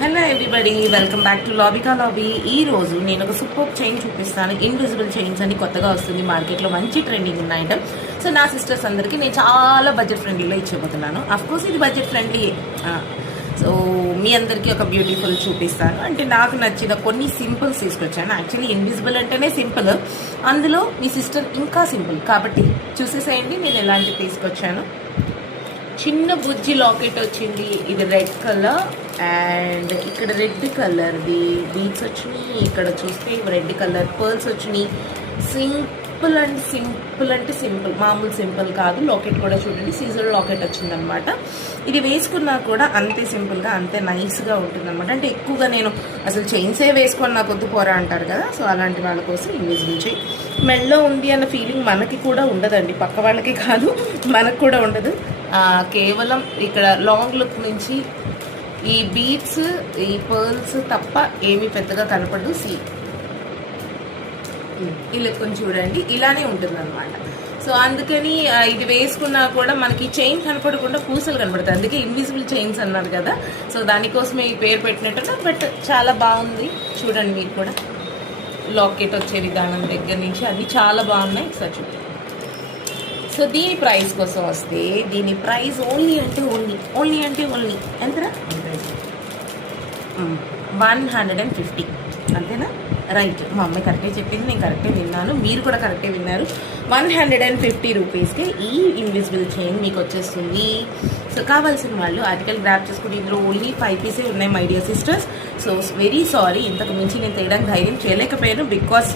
Hello everybody, welcome back to లాబికా లాబీ. ఈ రోజు నేను ఒక సూపర్ చైన్ చూపిస్తాను. ఇన్విజిబుల్ చైన్స్ అని కొత్తగా వస్తుంది మార్కెట్లో, మంచి ట్రెండింగ్ ఉన్న ఐటమ్. సో నా సిస్టర్స్ అందరికీ నేను చాలా బడ్జెట్ ఫ్రెండ్లీలో ఇచ్చిపోతున్నాను. అఫ్కోర్స్ ఇది బడ్జెట్ ఫ్రెండ్లీ. సో మీ అందరికీ ఒక బ్యూటిఫుల్ చూపిస్తాను. అంటే నాకు నచ్చిన కొన్ని సింపుల్స్ తీసుకొచ్చాను. యాక్చువల్లీ ఇన్విజిబుల్ అంటేనే సింపుల్, అందులో మీ సిస్టర్ ఇంకా సింపుల్ కాబట్టి చూసేసేయండి నేను ఎలాంటి తీసుకొచ్చాను. చిన్న బుజ్జి లాకెట్ వచ్చింది, ఇది రెడ్ కలర్ అండ్ ఇక్కడ రెడ్ కలర్ది బీడ్స్ వచ్చినాయి. ఇక్కడ చూస్తే రెడ్ కలర్ పర్ల్స్ వచ్చినాయి. సింపుల్ అండ్ సింపుల్ అంటే సింపుల్, మామూలు సింపుల్ కాదు. లాకెట్ కూడా చూడండి, సీజర్ లాకెట్ వచ్చిందనమాట. ఇది వేసుకున్నా కూడా అంతే సింపుల్గా అంతే నైస్గా ఉంటుందన్నమాట. అంటే ఎక్కువగా నేను అసలు చైన్సే వేసుకొని నాకు వద్దు పోరా అంటారు కదా, సో అలాంటి వాళ్ళ కోసం ఇన్విజిబుల్ చైన్. మెల్లో ఉంది అన్న ఫీలింగ్ మనకి కూడా ఉండదండి, పక్క వాళ్ళకి కాదు మనకు కూడా ఉండదు. కేవలం ఇక్కడ లాంగ్ లుక్ నుంచి ఈ బీడ్స్ ఈ పర్ల్స్ తప్ప ఏమీ పెద్దగా కనపడదు. ఈ లుక్ చూడండి, ఇలానే ఉంటుంది అనమాట. సో అందుకని ఇది వేసుకున్నా కూడా మనకి చైన్ కనపడకుండా పూసలు కనపడతాయి, అందుకే ఇన్విజిబుల్ చైన్స్ అన్నారు కదా. సో దానికోసమే ఈ పేరు పెట్టినట్టు. బట్ చాలా బాగుంది చూడండి, మీకు కూడా లాకెట్ వచ్చే విధానం దగ్గర నుంచి అన్నీ చాలా బాగున్నాయి. ఒకసారి చూడండి. సో దీని ప్రైస్ కోసం వస్తే దీని ప్రైస్ ఓన్లీ ఎంతరా? 150. అంతేనా? రైట్, మా అమ్మాయి కరెక్టే చెప్పింది, నేను కరెక్టే విన్నాను, మీరు కూడా కరెక్టే విన్నారు. 150 రూపీస్కి ఈ ఇన్విజిబుల్ చైన్ మీకు వచ్చేస్తుంది. సో కావాల్సిన వాళ్ళు ఆర్టికల్ గ్రాప్ చేసుకుని ఇందులో ఓన్లీ 5 పీసే ఉన్నాయి my dear sisters. So very sorry, ఇంతకు మించి నేను తీయడానికి ధైర్యం చేయలేకపోయాను, బికాస్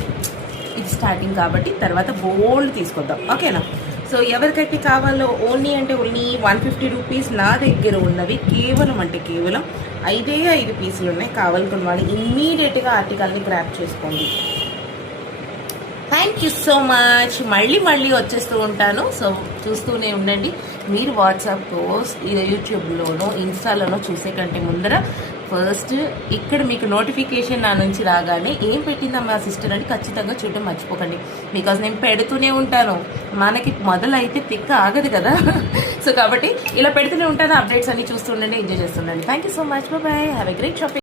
ఇది స్టార్టింగ్ కాబట్టి. తర్వాత బోల్డ్ తీసుకొద్దాం, ఓకేనా? సో ఎవరికైతే కావాలో ఓన్లీ 150 రూపీస్ నా దగ్గర ఉన్నవి కేవలం 5 పీసులు ఉన్నాయి. కావాలనుకున్న వాళ్ళు ఇమ్మీడియట్గా ఆర్టికల్ని గ్రాప్ చేసుకోండి. Thank you so much. మళ్ళీ వచ్చేస్తూ ఉంటాను, సో చూస్తూనే ఉండండి. మీరు వాట్సాప్లో, యూట్యూబ్లోనో ఇన్స్టాలోనో చూసే కంటే ముందర ఫస్ట్ ఇక్కడ మీకు నోటిఫికేషన్ నా నుంచి రాగానే ఏం పెట్టిందా మా సిస్టర్ అని ఖచ్చితంగా చూడటం మర్చిపోకండి, బికాజ్ నేను పెడుతూనే ఉంటాను. మనకి మొదలైతే తిక్క ఆగదు కదా. సో కాబట్టి ఇలా పెడుతూనే ఉంటాను, అప్డేట్స్ అన్ని చూస్తుండండి, ఎంజాయ్ చేస్తుండండి. Thank you so much, bye, have a great shopping.